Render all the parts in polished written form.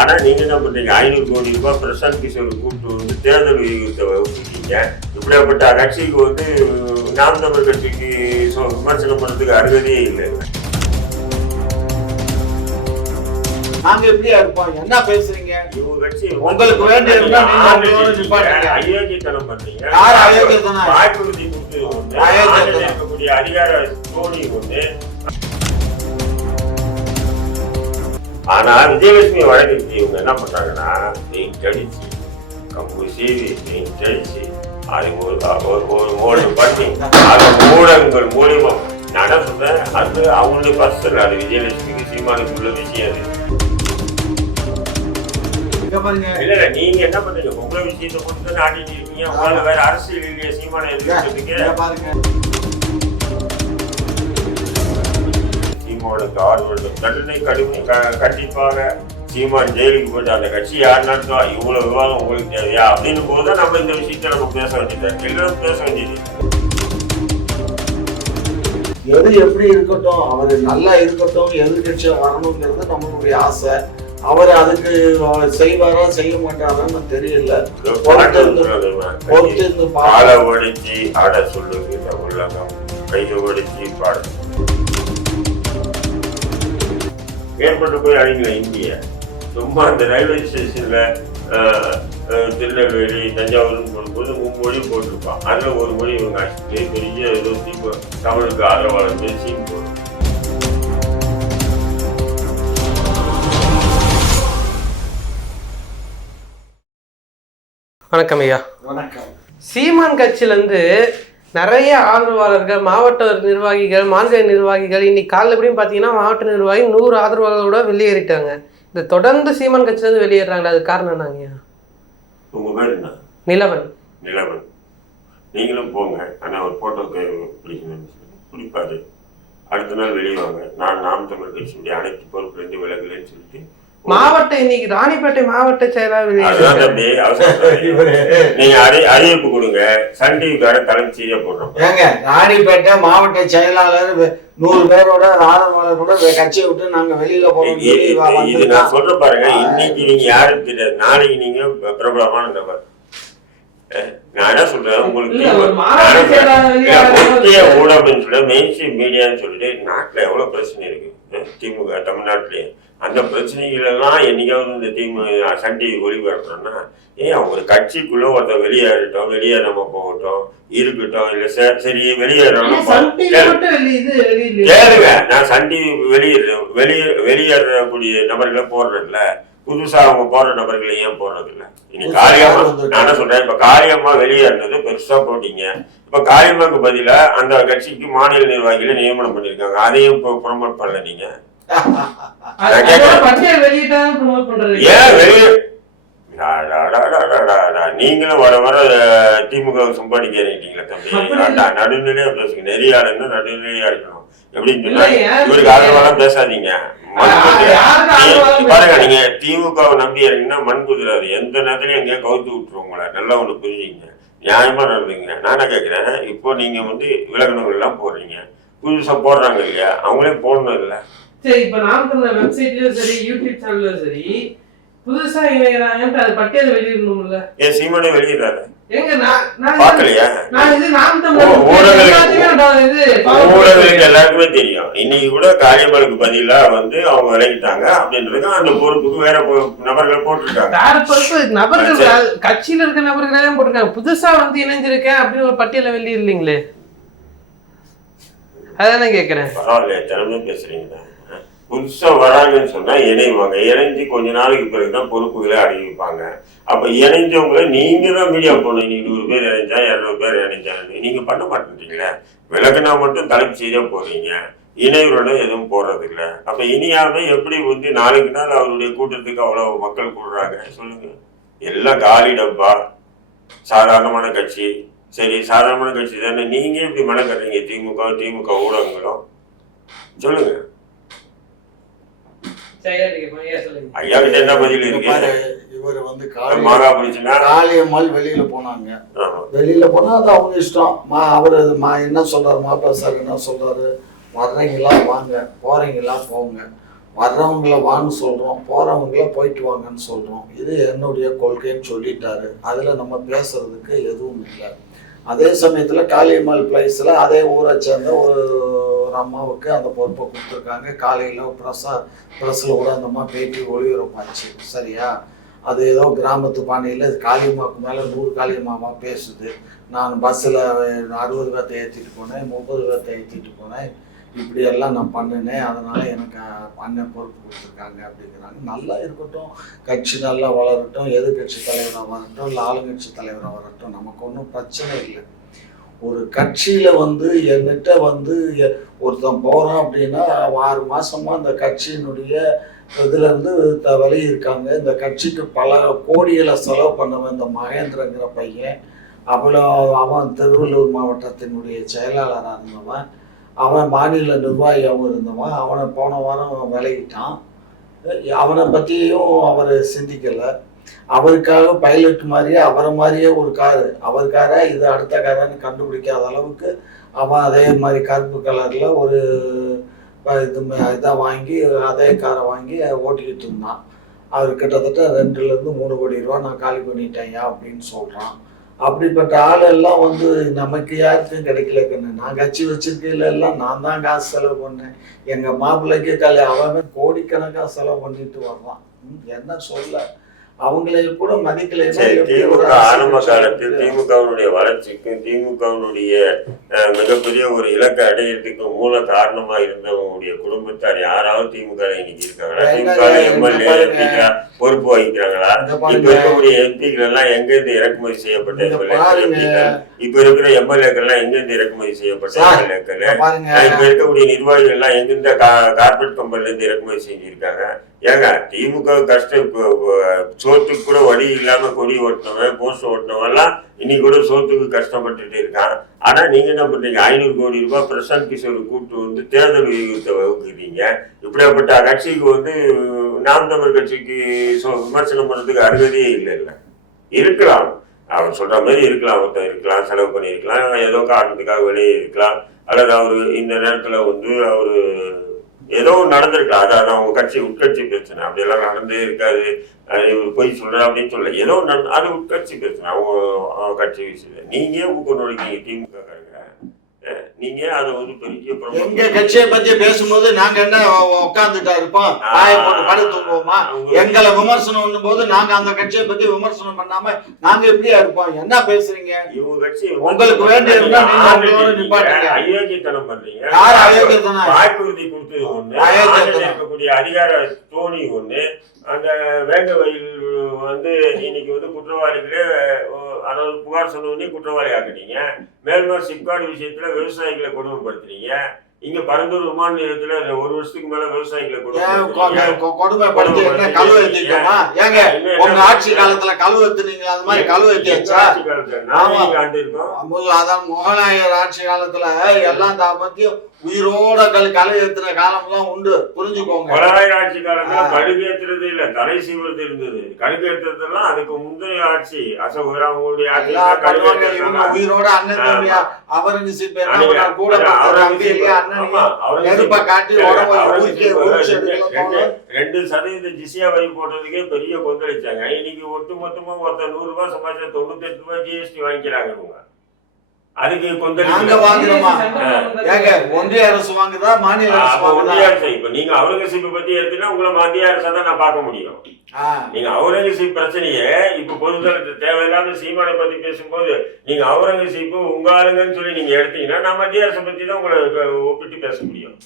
ஆனா நீங்க என்ன பண்றீங்க? 500 கோடி ரூபாய் பிரசாந்த் கிஷோர் கூட்டு வந்து தேர்தல் வியூகத்தை வகுப்பீங்க. இப்படியாப்பட்ட கட்சிக்கு வந்து நாம் தமிழ் கட்சிக்கு விமர்சனம் பண்றதுக்கு அருகதையே இல்லை. நாங்க எப்படியா இருப்போம்? என்ன பேசுறீங்க? இவங்க கட்சி உங்களுக்கு வேண்டிய அயோக்கியத்தனம் பண்றீங்க. வாக்குறுதி கொடுத்து இருக்கக்கூடிய அதிகார தோணி ஒண்ணு. ஆனா விஜயலட்சுமி வழக்கு இவங்க என்ன பண்றாங்கன்னா, பெயிண்ட் அடிச்சு கம்பு சீவி பெயிண்ட் அடிச்சு அது ஒரு மோடு பண்ணி அது ஊடகங்கள் மூலியமா நான் சொல்றேன். அது அவங்களுடைய பர்சனல். அது விஜயலட்சுமிக்கு சீமானுக்கு உள்ள விஷயம். இல்ல நீங்க என்ன பண்றீங்க? உங்க விஷயத்தை மட்டும் ஆடிட்டு இருக்கீங்க. உங்களால வேற அரசியல் இல்லையா? சீமான எதிர்க்கிறதுக்கு சீமானுக்கு 6 வருடம் தண்டனை கண்டிப்பாக சீமான் ஜெயிலுக்கு போயிட்டு அந்த கட்சி யார் நடத்துவா? இவ்வளவு விவாதம் உங்களுக்கு தேவையா அப்படின்னு போதுதான் நம்ம இந்த விஷயத்த நம்ம பேச வேண்டியது. எல்லாரும் பேச வேண்டியது. எது எப்படி இருக்கட்டும், அவரு நல்லா இருக்கட்டும், எதிர்கட்சியா வரணுங்கிறது நம்மளுடைய ஆசை. அவர் அதுக்கு செய்வாரா செய்ய மாட்டாரான்னு தெரியல. பாலை ஒடிச்சு ஆட சொல்லுகிற உள்ளகம் கையை ஒடிச்சு பாட ஏற்பட்டு போய் அழிங்க. இந்திய சும்மா அந்த ரயில்வே ஸ்டேஷன்ல திருநெல்வேலி தஞ்சாவூர்னு போடும்போது 3 மொழி போட்டிருப்பான். அதுல ஒரு மொழி இவங்க பெரிய ஏதோ தமிழுக்கு ஆதரவாளர் பேசியும் போடும். வணக்கம் ஐயா. வணக்கம். சீமான் கட்சியிலேருந்து நிறைய ஆதரவாளர்கள், மாவட்ட நிர்வாகிகள், மாநில நிர்வாகிகள் இன்னைக்கு காலையில் எப்படின்னு பார்த்தீங்கன்னா மாவட்ட நிர்வாகி 100 ஆதரவாளர்களோட வெளியேறிட்டாங்க. இந்த தொடர்ந்து சீமான் கட்சியிலேருந்து வெளியேறாங்களே, அது காரணம் என்னங்க? உங்க பேர் என்ன? நிலவன். நிலவன். நீங்களும் போங்க. ஆனால் ஒரு போட்டோ பிடிக்கணும்னு சொல்லி பிடிப்பாரு. அடுத்த நாள் வெளியே வாங்க. நான் நாம் தமிழ் கட்சியுடைய அனைத்து பொறுப்புலேருந்து விலகலன்னு சொல்லிட்டு மாவட்ட இன்னைக்கு ராணிப்பேட்டை மாவட்ட செயலாளர் நீங்க அறிவிப்பு கொடுங்க. சன் டிவிக்கார தலைமைச்செய்தியா போடுறோம். ஏங்க ராணிப்பேட்டை மாவட்ட செயலாளர் 100 பேரோட ஆதரவாளரோட கட்சியை விட்டு நாங்க வெளியில போறோம். இது நான் சொல்ற பாருங்க. இன்னைக்கு நீங்க யாரும் தெரியாது, நாளைக்கு நீங்க பிரபலமான நபர். நான் என்ன சொல்றேன், உங்களுக்கு முக்கிய ஊடகம்னு சொல்ல மெயின் ஸ்ட்ரீம் மீடியான்னு சொல்லிட்டு நாட்டுல எவ்வளவு பிரச்சனை இருக்கு. திமுக தமிழ்நாட்டிலேயே அந்த பிரச்சனைகள் எல்லாம் என்னைக்காவது இந்த சன் டிவி ஒளிபரப்புறோம்னா, ஒரு கட்சிக்குள்ள ஒருத்தர் வெளியேறட்டும், வெளியேறாம போகட்டும், இருக்கட்டும். இல்ல சரி வெளியேறணும் கேளுங்க. நான் சன் டிவி வெளியேறக்கூடிய நபர்களை போடுறதில்ல. புதுசா அவங்க போடுற நபர்களை ஏன் போடுறது இல்லை? இன்னைக்கு காரியமா நான் என்ன சொல்றேன், இப்ப காரியமா வெளியேறது பெருசா போட்டீங்க. இப்ப காரியமாக்கு பதிலா அந்த கட்சிக்கு மாநில நிர்வாகிகளை நியமனம் பண்ணிருக்காங்க. அதையும் இப்போ ப்ரொமோட் பண்ணல நீங்க. நீங்களும் வர வர திமுக சம்பாதிக்க இறங்கிட்டீங்களா தம்பி? நடுநிலையா பேசுங்க. நெறியாளன்னு நடுநிலையா இருக்கணும். எப்படின்னு சொன்னா இவருக்கு ஆதரவாக பேசாதீங்க. பாருங்க, நீங்க திமுகவை நம்பி இறங்கினா மண் குதிராது. எந்த நேரத்திலையும் எங்கேயா கவுத்து விட்டுருவோம். உங்களை நல்லா ஒண்ணு புரிஞ்சுங்க. நியாயமா நடந்துங்க. நானே கேட்கிறேன், இப்போ நீங்க விலகினவங்க எல்லாம் போடுறீங்க, புதுசா போடுறாங்க இல்லையா? அவங்களே போடணும் இல்லை. சரி, இப்ப நாம் தமிழ் வெப்சைட்லயும் சரி, யூடியூப் சேனல்லும் சரி, புதுசா இணையறாங்கன்ட்டு அது பட்டியல் வெளியிடணும்ல. ஏன் சீமானே வெளியிடறாரு? பாக்கலையா? ஊடகங்களுக்கு எல்லாருக்குமே தெரியும். இன்னைக்கு கூட காரியமலுக்கு பதிலா அவங்க விலகிட்டாங்க அப்படின்றது அந்த பொறுப்புக்கு வேற நபர்கள் போட்டிருக்காங்க. வேற பொறுப்பு நபர்கள் கட்சியில இருக்க நபர்களே போட்டிருக்காங்க. புதுசா இணைஞ்சிருக்கேன் அப்படின்னு ஒரு பட்டியல வெளியிடலீங்களே. அதான் கேக்குறேன். பரவாயில்ல, திறமை பேசுறீங்க. புதுசா வராங்கன்னு சொன்னா இணைவாங்க. இணைஞ்சு கொஞ்ச நாளைக்கு பிறகுதான் பொறுப்புகளை அறிவிப்பாங்க. அப்ப இணைஞ்சவங்களை நீங்க தான் மீடியா போடணும். இன்னைக்கு 100 பேர் இணைஞ்சா 200 பேர் இணைஞ்சாங்க. நீங்க பண்ண மாட்டேன்றீங்களே. விலகுனா மட்டும் தலைப்பு செய்ய போறீங்க, இணைவுரோட எதுவும் போடுறது இல்லை. அப்ப இனியாவே எப்படி நாளுக்கு நாள் அவருடைய கூட்டத்துக்கு அவ்வளவு மக்கள் கூடுறாங்க சொல்லுங்க. எல்லாம் காலி டப்பா. சாதாரணமான கட்சி. சரி, சாதாரணமான கட்சி தானே. நீங்க எப்படி மனக்கறீங்க? திமுக ஊடகங்களும் சொல்லுங்க. ஐயா கிட்ட என்ன பதில் இருக்கு? இவர் காளியம்மாள் வெளியில போனாங்க. வெளியில போனா அது அவங்க இஷ்டம். அவரு என்ன சொல்றாரு, மாப்பா சார் என்ன சொல்றாரு, வர்றீங்களா வாங்க, போறீங்களா போங்க. வர்றவங்கள வான்னு சொல்கிறோம், போகிறவங்கள போயிட்டு வாங்கன்னு சொல்கிறோம். இது என்னுடைய கொள்கைன்னு சொல்லிட்டாரு. அதில் நம்ம பேசுறதுக்கு எதுவும் இல்லை. அதே சமயத்தில் காளியம்மாள் பிளேஸில் அதே ஊரை சேர்ந்த ஒரு அம்மாவுக்கு அந்த பொறுப்பை கொடுத்துருக்காங்க. காலையில் ப்ரெஸ்ஸில் கூட அந்த அம்மா பேட்டி ஒளிபரப்பாச்சு. சரியா? அது ஏதோ கிராமத்து பாணியில் காளியம்மாவுக்கு மேலே 100 காளியம்மாவாக பேசுது. நான் பஸ்ஸில் 60 பேர்த்தை ஏற்றிட்டு போனேன், 30 பேர்த்தை ஏற்றிட்டு போனேன், இப்படியெல்லாம் நான் பண்ணினேன், அதனால் எனக்கு அண்ணன் பொறுப்பு கொடுத்துருக்காங்க அப்படிங்கிறாங்க. நல்லா இருக்கட்டும், கட்சி நல்லா வளரட்டும், எதிர்கட்சி தலைவராக வரட்டும், இல்லை ஆளுங்கட்சி தலைவராக வரட்டும், நமக்கு ஒன்றும் பிரச்சனை இல்லை. ஒரு கட்சியில் என்கிட்ட ஒருத்தன் போகிறான் அப்படின்னா 6 மாதமாக அந்த கட்சியினுடைய இதுலேருந்து விலகி இருக்காங்க. இந்த கட்சிக்கு பல கோடிகளை செலவு பண்ணவன் இந்த மகேந்திரங்கிற பையன். அவ்வளோ அவன் திருவள்ளூர் மாவட்டத்தினுடைய செயலாளராக இருந்தவன், அவன் மாநில நிர்வாகியாகவும் இருந்தவன். அவனை போன வாரம் விலகிட்டான். அவனை பற்றியும் அவர் சிந்திக்கலை. அவருக்காக பைலட் மாதிரியே அவரை மாதிரியே ஒரு காரு, அவர் காரா இது அடுத்த காரான்னு கண்டுபிடிக்காத அளவுக்கு அவன் அதே மாதிரி கருப்பு கலரில் ஒரு இதை வாங்கி அதே காரை வாங்கி ஓட்டிக்கிட்டு இருந்தான். அவர் கிட்டத்தட்ட 2-3 கோடி ரூபா நான் காலி பண்ணிட்டேன்யா அப்படின்னு சொல்கிறான். அப்படிப்பட்ட ஆள் எல்லாம் நமக்கு யாருக்கும் கிடைக்கலக்குன்னு நான் கட்சி வச்சிருக்கையில எல்லாம் நான் தான் காசு செலவு பண்ணேன். எங்கள் மாப்பிள்ளைக்கு அவன் கோடிக்கணக்காக செலவு பண்ணிட்டு வர்றான். என்ன சொல்ல, அவங்களே கூட மதிக்கலை. திமுக ஆரம்ப காலத்தில் திமுகவினுடைய வளர்ச்சிக்கும் திமுகவினுடைய மிகப்பெரிய ஒரு இலக்கை அடையிறதுக்கு மூல காரணமா இருந்தவங்களுடைய குடும்பத்தார் யாராவது திமுக இன்னைக்கு இருக்காங்களா? திமுக எம்எல்ஏ பொறுப்பு வகிக்கிறாங்களா? இப்ப இருக்கக்கூடிய எம்பிக்கள் எல்லாம் எங்கிருந்து இறக்குமதி செய்யப்பட்ட எம்பிக்கள், இப்ப இருக்கிற எம்எல்ஏக்கள் எல்லாம் எங்கிருந்து இறக்குமதி செய்யப்பட்ட எம்எல்ஏக்கள், இப்ப இருக்கக்கூடிய நிர்வாகிகள் எல்லாம் எங்கிருந்த கார்பரேட் கம்பெனில இருந்து இறக்குமதி செஞ்சிருக்காங்க. ஏங்க, திமுக கஷ்டம் சோத்துக்கு கூட வழி இல்லாம கொடி ஓட்டினவன் போஸ்ட் ஓட்டினவன் எல்லாம் இன்னைக்கு கூட சோத்துக்கு கஷ்டப்பட்டுட்டு இருக்கான். ஆனா நீங்க என்ன பண்றீங்க? 500 கோடி ரூபாய் பிரசாந்த் கிஷோர் கூட்டு தேர்தல் வியூகத்தை வகுக்கிறீங்க. இப்படியாப்பட்ட கட்சிக்கு நாம் தமிழ் கட்சிக்கு விமர்சனம் பண்றதுக்கு அருகதையே இல்லை. இருக்கலாம், அவர் சொல்ற மாதிரி இருக்கலாம், ஒருத்தர் இருக்கலாம், செலவு பண்ணியிருக்கலாம், ஏதோ காரணத்துக்காக வெளியே இருக்கலாம், அல்லது அவரு இந்த நேரத்துல அவரு ஏதோ நடந்திருக்கலாம். அதான் அவங்க கட்சி உட்கட்சி பிரச்சனை, அப்படியெல்லாம் நடந்தே இருக்காது, போய் சொல்றேன் அப்படின்னு சொல்ல, ஏதோ அது உட்கட்சி பிரச்சனை, அவங்க கட்சி விஷயம். நீங்க உங்களுடைய திமுக நீங்க அதை பெரிய எங்க கட்சியை பத்தி பேசும்போது நாங்க என்ன உட்கார்ந்துட்டா இருப்போம், வாயை போட்டு படுத்து தூங்குவோமா? எங்களை விமர்சனம் போது நாங்க அந்த கட்சியை பத்தி விமர்சனம் பண்ணாம நாங்க எப்படியா இருப்போம்? என்ன பேசுறீங்க? இவங்க கட்சி உங்களுக்கு வேண்டிய நிப்பாட்டுங்க. அயோக்கியத்தனம் பண்றீங்க. யார் அயோக்கியத்தனம்? வாக்குறுதி கொடுத்தது ஒண்ணு, இருக்கக்கூடிய அதிகார தோணி ஒண்ணு, அந்த வேங்க வயல் இன்னைக்கு குற்றவாளிகளே, அதாவது புகார் சொன்னோடனே குற்றவாளி ஆக்குனீங்க. மேல்மார் சிப்காட் விஷயத்துல விவசாயிகளை கொடுமைப்படுத்துறீங்க. இங்க பரந்தூர் விமான நிலையத்துல 1 வருஷத்துக்கு மேல விவசாயிகளை கொடுமைப்படுத்தி என்ன கழுவு ஏத்திட்டோமா? ஏங்க உங்க ஆட்சி காலத்துல கழுவு ஏத்துனீங்களா? அது மாதிரி கழுவு ஏத்தியாச்சா? அதான் முகலாயர் ஆட்சி காலத்துல எல்லாம் பத்தியும் உயிரோட கழுவு ஏத்துன காலம் எல்லாம் உண்டு, புரிஞ்சுக்கோங்க. முகலாயர் ஆட்சி காலத்துல கழுகு ஏத்துறது இல்ல, தலை சீவுறது இருந்தது. கழுகு ஏத்துறதுலாம் அதுக்கு முந்தைய ஆட்சி அசோகர் அவங்களுடைய உயிரோட அண்ணன் தம்பியா அவரங்கசீப் கூட நெருப்ப காட்டி 2% ஜிசியா வரி போட்டதுக்கே பெரிய கொந்தளிச்சாங்க. இன்னைக்கு ஒட்டு மொத்தமா ஒருத்தர் 100 ரூபாய் சம்பாதிச்சா 98 ரூபாய் ஜிஎஸ்டி வாங்கிக்கிறாங்க. இவங்க அதுக்கு கொந்தளிச்சு வாங்குறோமா? ஏங்க ஒன்றிய அரசு வாங்குதா மாநில அரசு வாங்குதா? ஒன்றிய அரசு. இப்ப நீங்க அவுரங்கசீப்பை பத்தி எடுத்தீங்கன்னா உங்களை மத்திய அரசா தான் நான் பார்க்க முடியும். நீங்க அவுரங்கசீப் பிரச்சனையே இப்ப பொதுத்தளத்து தேவையில்லாத சீமானை பத்தி பேசும்போது நீங்க அவுரங்கசீப்பு உங்க ஆளுங்கன்னு சொல்லி நீங்க எடுத்தீங்கன்னா நான் மத்திய அரசை பத்தி தான் உங்களை ஒப்பிட்டு பேச முடியும்.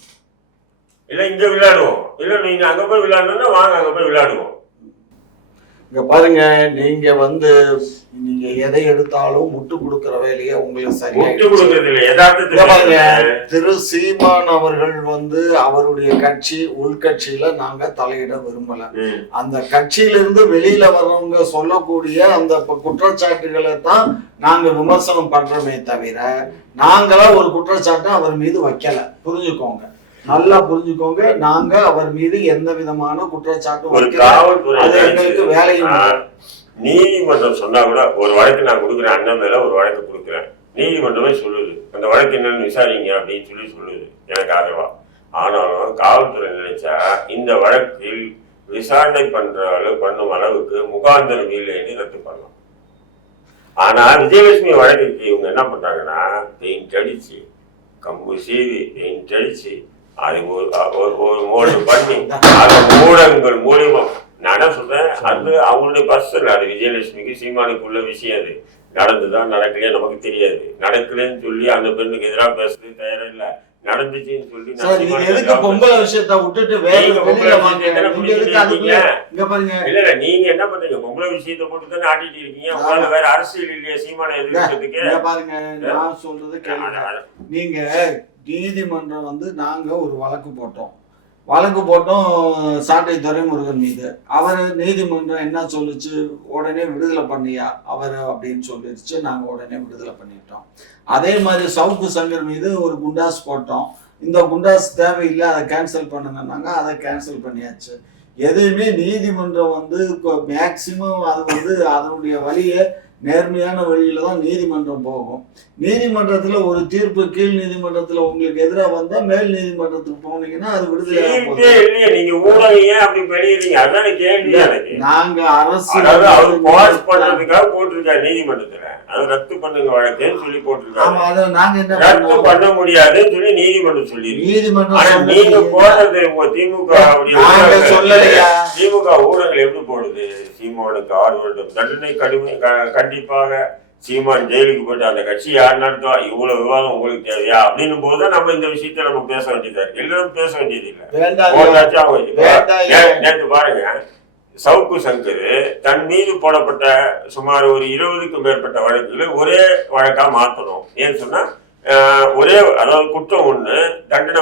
இல்ல இங்க விளையாடுவோம், இல்ல நீங்க அங்க போய் விளையாடணும்னா வாங்க அங்க போய் விளையாடுவோம். இங்க பாருங்க, நீங்க எதை எடுத்தாலும் முட்டு கொடுக்கிற வேலையை உங்களுக்கு சரியா திரு சீமான் அவர்கள் அவருடைய கட்சி உள்கட்சியில நாங்க தலையிட விரும்பல. அந்த கட்சியிலிருந்து வெளியில வர்றவங்க சொல்லக்கூடிய அந்த குற்றச்சாட்டுகளை தான் நாங்க விமர்சனம் பண்றோமே தவிர நாங்களா ஒரு குற்றச்சாட்டை அவர் மீது வைக்கல. புரிஞ்சுக்கோங்க, நல்லா புரிஞ்சுக்கோங்க. நாங்க அவர் மீது எந்த விதமான குற்றச்சாட்டும் எங்களுக்கு வேலையும். நீதிமன்றம் சொன்னா கூட ஒரு வழக்கு நான் கொடுக்குறேன், அண்ணன் மேல ஒரு வழக்கு கொடுக்குறேன், நீதிமன்றமே சொல்லுது அந்த வழக்கு என்னன்னு விசாரிங்க அப்படின்னு சொல்லுது எனக்கு ஆதரவா. ஆனாலும் காவல்துறை நினைச்சா இந்த வழக்கில் விசாரணை பண்ணும் அளவுக்கு முகாந்திரம் இல்லைன்னு ரத்து பண்ணலாம். ஆனா விஜயலட்சுமி வழக்குக்கு இவங்க என்ன பண்றாங்கன்னா பெயிண்ட் அடிச்சு கம்பு சீவி பெயிண்ட் அடிச்சு அதை ஒரு மோல்டு பண்ணி அதை ஊடகங்கள் மூலியமா நான் சொல்றேன், அது அவங்களுடைய பர்சனல். அது விஜயலட்சுமிக்கு சீமானுக்குள்ள விஷயம். அது நடந்துதான் நடக்கலையே நமக்கு தெரியாது. நடக்கலன்னு சொல்லி அந்த பெண்ணுக்கு எதிராக பேசுறது தயாரா இல்ல, நடந்துச்சுன்னு சொல்லி பொம்பளை விஷயத்த விட்டுட்டு இல்ல நீங்க என்ன பண்றீங்க? பொம்பளை விஷயத்த போட்டு தானே ஆட்டிட்டு இருக்கீங்க. உங்களால வேற அரசியல் இல்லையா சீமான எதிர்க்கிறதுக்கு? பாருங்க, நான் சொல்றது நீங்க நீதிமன்றம் நாங்க ஒரு வழக்கு போட்டோம் சாட்டை துரைமுருகன் மீது. அவர் நீதிமன்றம் என்ன சொல்லுச்சு, உடனே விடுதலை பண்ணியா அவர் அப்படின்னு சொல்லிடுச்சு. நாங்கள் உடனே விடுதலை பண்ணிட்டோம். அதே மாதிரி சவுக்கு சங்கர் மீது ஒரு குண்டாஸ் போட்டோம். இந்த குண்டாஸ் தேவையில்லை, அதை கேன்சல் பண்ணுங்கன்னாங்க, அதை கேன்சல் பண்ணியாச்சு. எதுவுமே நீதிமன்றம் மேக்சிமம் அது அதனுடைய வழியை நேர்மையான வழியில தான் நீதிமன்றம் போகும். நீதிமன்றத்துல ஒரு தீர்ப்பு கீழ் நீதிமன்றத்துல உங்களுக்கு எதிராக வந்தா மேல் நீதிமன்றத்துக்கு போனீங்கன்னா அது விடுதலை. நீங்க ஊடகம் அப்படி வெளியிடுறீங்க? அதான் கேள்வி. நாங்க அரசு பண்றதுக்காக போட்டிருக்காரு நீதிமன்றத்துல, அதை ரத்து பண்ணுங்க வழக்குன்னு சொல்லி போட்டிருக்காங்க. அதை நாங்க என்ன ரத்து பண்ண முடியாதுன்னு சொல்லி நீதிமன்றம் சொல்லி. நீதிமன்றம் நீங்க போடுறது திமுக சொல்லலையா? திமுக ஊடகங்கள் எப்படி போடுது? சீமானுக்கு 6 வருடம் தண்டனை கண்டிப்பாக சீமான் ஜெயிலுக்கு போயிட்டு அந்த கட்சி யார் நடத்துவா? இவ்வளவு விவாதம் உங்களுக்கு தேவையா அப்படின்னு போதுதான் நம்ம இந்த விஷயத்த நம்ம பேச வேண்டியதா இருக்கு. எல்லாரும் பேச வேண்டியது இல்லை. நேற்று பாருங்க, சவுக்கு சங்கர் தன் மீது போடப்பட்ட சுமார் ஒரு 20க்கும் மேற்பட்ட வழக்குகளை ஒரே வழக்கா மாற்றணும். ஏன்னு சொன்னா ஒரே அதாவது குற்றம் ஒண்ணு தண்டனை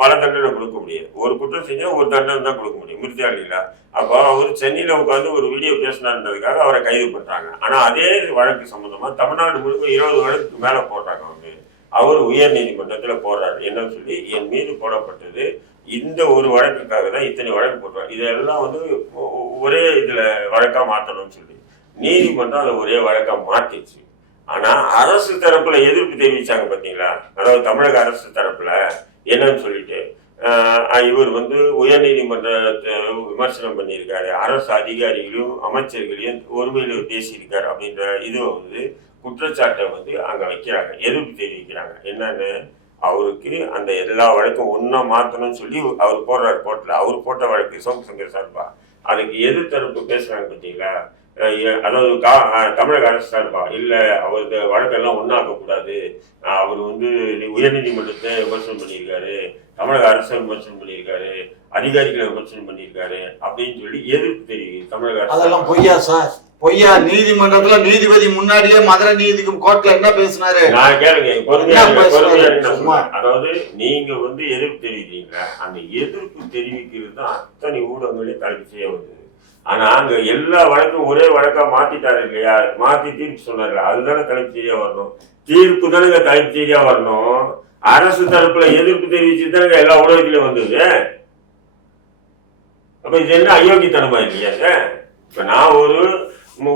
பல தண்டனை கொடுக்க முடியாது. ஒரு குற்றம் செஞ்சா ஒரு தண்டனை தான் கொடுக்க முடியும். மிருத்தியாளிகளா அப்போ அவர் சென்னையில உட்காந்து ஒரு வீடியோ பேசினாருன்றதுக்காக அவரை கைது பண்றாங்க. ஆனா அதே வழக்கு சம்பந்தமா தமிழ்நாடு முழுக்க 20 வழக்குக்கு மேல போடுறாங்க. அவர் உயர் நீதிமன்றத்துல போடுறாரு. என்னன்னு சொல்லி என் மீது போடப்பட்டது இந்த ஒரு வழக்குக்காக தான் இத்தனை வழக்கு போடுறாரு. இதெல்லாம் ஒரே இதுல வழக்கா மாற்றணும்னு சொல்லி நீதிமன்றம் அதை ஒரே வழக்கா மாத்திச்சு. ஆனா அரசு தரப்புல எதிர்ப்பு தெரிவிச்சாங்க பாத்தீங்களா? அதாவது தமிழக அரசு தரப்புல என்னன்னு சொல்லிட்டு இவர் உயர் நீதிமன்றத்தை விமர்சனம் பண்ணியிருக்காரு, அரசு அதிகாரிகளையும் அமைச்சர்களையும் ஒருமையில பேசியிருக்காரு அப்படின்ற இது குற்றச்சாட்டை அங்க வைக்கிறாங்க, எதிர்ப்பு தெரிவிக்கிறாங்க. என்னன்னு அவருக்கு அந்த எல்லா வழக்கும் ஒன்னா மாத்தணும்னு சொல்லி அவர் போடுறாரு. அவர் போட்ட வழக்கு சவுக்கு சங்கர் சார்பா அதுக்கு எதிர்த்தரப்பு பேசுறாங்க பார்த்தீங்களா? அதாவது தமிழக அரசு சார்பா இல்ல அவருக்கு வழக்கெல்லாம் ஒன்னாக்க கூடாது, அவர் உயர்நீதிமன்றத்தை விமர்சனம் பண்ணியிருக்காரு, தமிழக அரசை விமர்சனம் பண்ணியிருக்காரு, அதிகாரிகளை விமர்சனம் பண்ணியிருக்காரு அப்படின்னு சொல்லி எதிர்ப்பு தெரிவிக்குது தமிழக அரசு. அதெல்லாம் பொய்யா சார்? பொய்யா? நீதிமன்றத்துல நீதிபதி முன்னாடியே மதுரை நீதிக்கும் கோர்ட்ல என்ன பேசினாரு? நான் கேளுங்க, அதாவது நீங்க எதிர்ப்பு தெரிவிக்கிறீங்களா? அந்த எதிர்ப்பு தெரிவிக்கிறது தான் அத்தனை ஊடகங்களே தலைப்பு செய்ய வந்தது. ஆனா அங்க எல்லா வழக்கும் ஒரே வழக்கா மாத்திட்டாரு இல்லையா? மாத்தி தீர்ப்பு சொன்னாரு, அதுதானே தலைப்பு செய்தியா வரணும். தீர்ப்பு தானே தலைப்பு செய்தியா வரணும். அரசு தரப்புல எதிர்ப்பு தெரிவிச்சு தானே எல்லா ஊடகத்திலயும் வந்தது. அப்ப இது என்ன அயோக்கியத்தனமா இல்லையாங்க? இப்ப நான் ஒரு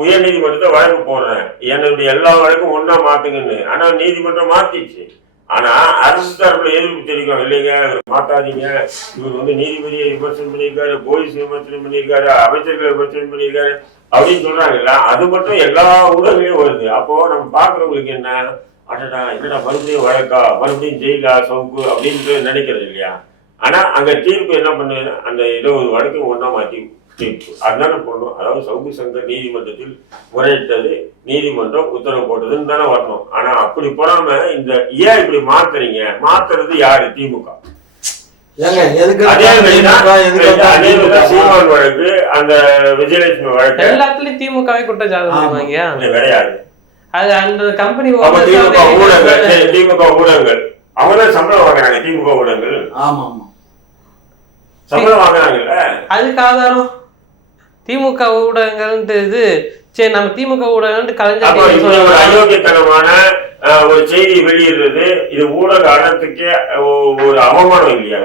உயர் நீதிமன்றத்தை வழக்கு போடுறேன், என்னுடைய எல்லா வழக்கும் ஒன்னா மாத்துங்கன்னு. ஆனா நீதிமன்றம் மாத்திச்சு. ஆனா அரசு தரப்புல எதிர்ப்பு தெரிவிக்கும் இல்லைங்க, மாத்தாதீங்க, இவர் நீதிபதியை விமர்சனம் பண்ணியிருக்காரு, போலீஸ் விமர்சனம் பண்ணியிருக்காரு, அமைச்சர்களை விமர்சனம் பண்ணியிருக்காரு அப்படின்னு சொல்றாங்கல்ல, அது மட்டும் எல்லா ஊடகங்களையும் வருது. அப்போ நம்ம பாக்குறவங்களுக்கு என்ன, அடடா என்னடா மறுபடியும் வழக்கா, மறுபடியும் ஜெயிலா சவுக்கு அப்படின்னு நினைக்கிறது இல்லையா? ஆனா அங்க தீர்ப்பு என்ன பண்ணு, அந்த 20 வழக்கு ஒன்னா மாத்தி தீர்ப்பு அதுதானே போடணும். அதாவது சவுக்கு சங்கர் நீதிமன்றத்தில் முறையிட்டது, நீதிமன்றம் உத்தரவு போட்டதுன்னு தானே வரணும். ஆனா அப்படி போடாம இந்த ஏன் இப்படி மாத்துறீங்க? மாத்துறது யாரு? திமுக. சீமான் வழக்கு, அந்த விஜயலட்சுமி வழக்கு எல்லாத்துலயும் திமுகவே குற்றச்சாட்டு கிடையாது. அது அந்த கம்பெனி திமுக ஊடகங்கள் அவங்கதான் சம்பளம் வாங்குறாங்க. திமுக ஊடகங்கள் சம்பளம் வாங்குறாங்கல்ல, அதுக்கு ஆதாரம் திமுக ஊடகங்கள்ன்றது. சரி, நம்ம திமுக ஊடகங்கள் கலைஞர் அயோக்கியத்தனமான ஒரு செய்தி வெளியிடுறது, இது ஊடக அறத்துக்கே ஒரு அவமானம் இல்லையா?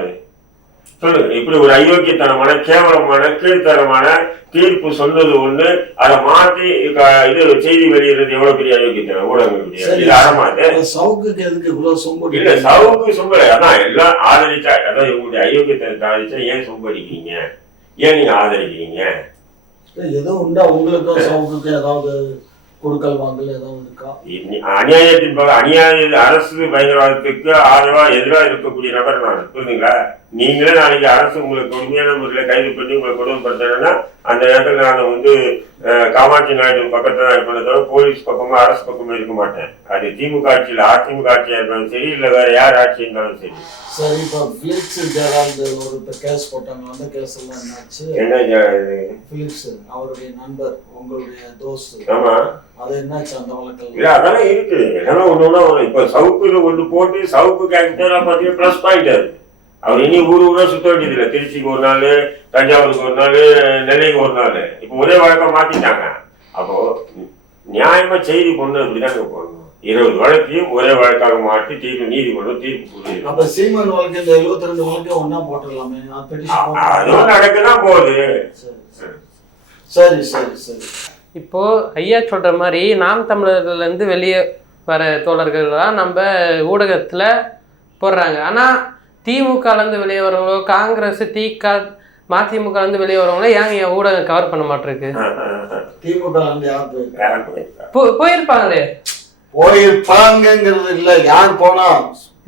சொல்லுங்க. இப்படி ஒரு அயோக்கியத்தனமான கேவலமான கீழ்த்தரமான தீர்ப்பு சொன்னது ஒண்ணு, அதை மாத்தி இது செய்தி வெளியிடுறது எவ்வளவு பெரிய அயோக்கியத்தனம் ஊடகங்களுடைய இது அறமாது. சவுக்குக்கு எதுக்கு இவ்வளவு சொம்பு? இல்ல சவுக்கு சொம்பல, அதான் எல்லாம் ஆதரிச்சா, அதான் இவங்களுடைய அயோக்கியத்தனத்தை ஆதரிச்சா ஏன் சொம்பு அடிக்கிறீங்க, ஏன் நீங்க ஆதரிக்கிறீங்க? ஏதோ உண்டா உங்களுக்கும் சவுக்குக்கு ஏதாவது கொடுக்கல் வாங்கல் ஏதாவது இருக்கா? அநியாயத்தின் பக்கம் அநியாய அரசு பயங்கரவாதத்துக்கு ஆதரவா எதிராக இருக்கக்கூடிய நபர் நான், புரியுதுங்களா? நீங்களே நாளைக்கு அரசு உங்களுக்கு கொடுமையான முறையில் கைது பண்ணி உங்களை கொடுமைப்படுத்தினா அந்த நேரத்தில் நான் வந்து காமாட்சி நாயுடு பக்கத்துல தான் இருப்பேன், தவிர போலீஸ் பக்கமும் அரசு பக்கமும் இருக்க மாட்டேன். அது திமுக ஆட்சியில் அதிமுக ஆட்சியா இருந்தாலும் சரி, இல்ல வேற யார் ஆட்சி இருந்தாலும் சரி. சரி, இப்போ பிலிப்ஸ் ஜெயரால்டு ஒரு கேஸ் போட்டாங்க, அந்த கேஸ் எல்லாம் என்னாச்சு? என்ன பிலிப்ஸ் அவருடைய நண்பர், உங்களுடைய தோஸ்து, ஆமா, அது என்னாச்சு அந்த வழக்கில்? இல்ல அதெல்லாம் இருக்கு, எல்லாம் ஒண்ணு வரும். இப்ப சவுக்குல ஒன்று போட்டு சவுக்கு கேரக்டரா பார்த்தீங்கன்னா பிளஸ் பாயிண்ட் அது. அவர் இனி ஊரா சுத்த வேண்டியது இல்லை. திருச்சிக்கு ஒரு நாள், தஞ்சாவூருக்கு ஒரு நாள், நெல்லைக்கு ஒரு நாள், இப்போ ஒரே வழக்கம் மாத்திட்டாங்க. அப்போ நியாயமா செய்தி பொண்ணு அப்படிதாங்க போடணும். 20 வழக்கையும் ஒரே வழக்காக மாற்றி தீர்ப்பு நீதிமன்றம் தீர்ப்பு கொடுக்குது. அப்ப சீமான் வழக்கு இந்த 72 வழக்கையும் ஒன்னா போட்டுடலாமே? அதுவும் நடக்கதான் போகுது. சரி சரி சரி. இப்போ ஐயா சொல்ற மாதிரி நாம் தமிழர்ல இருந்து வெளியே வர தோழர்கள்லாம் நம்ம ஊடகத்துல போடுறாங்க. ஆனா திமுகல இருந்து வெளியே வரவங்களோ, காங்கிரஸ், திக, மதிமுக இருந்து வெளியே வரவங்களோ ஏன் என் ஊடகம் கவர் பண்ண மாட்டிருக்கு? திமுக இருந்து யார் போயிருப்பாங்களே? போயிருப்பாங்கிறது இல்ல, யார் போனா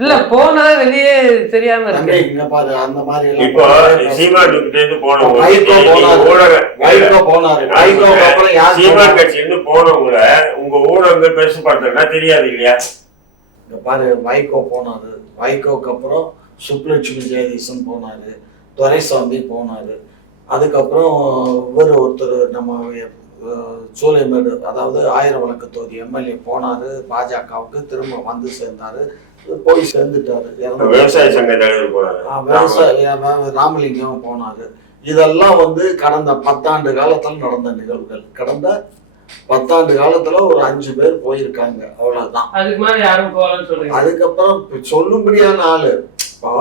இல்ல போனா வெளியே தெரியாம இருக்கு. இங்க பாரு, அந்த மாதிரி இப்போ சீமான் கட்சியிலிருந்து போனவங்கள உங்க ஊடகங்கள் பெருசுப்படுத்துறதுனா தெரியாது இல்லையா? இங்க பாரு, வைகோ போனாரு, வைகோக்கு அப்புறம் சுப்லட்சுமி ஜெயதீசன் போனாரு, துரைசாமி போனாரு, அதுக்கப்புறம் இவர் ஒருத்தர் நம்ம சூளைமேடு, அதாவது 1000 விளக்கு தொகுதி எம்எல்ஏ போனாரு, பாஜகவுக்கு திரும்ப வந்து சேர்ந்தாரு, போய் சேர்ந்துட்டாரு. விவசாய சங்க தலைவர் போனாரு, ராமலிங்கம் போனாரு. இதெல்லாம் வந்து கடந்த 10 ஆண்டு காலத்துல நடந்த நிகழ்வுகள். கடந்த 10 ஆண்டு காலத்துல ஒரு 5 பேர் போயிருக்காங்க, அவ்வளவுதான். அதுக்கப்புறம் சொல்லும்படியான ஆளு இப்போ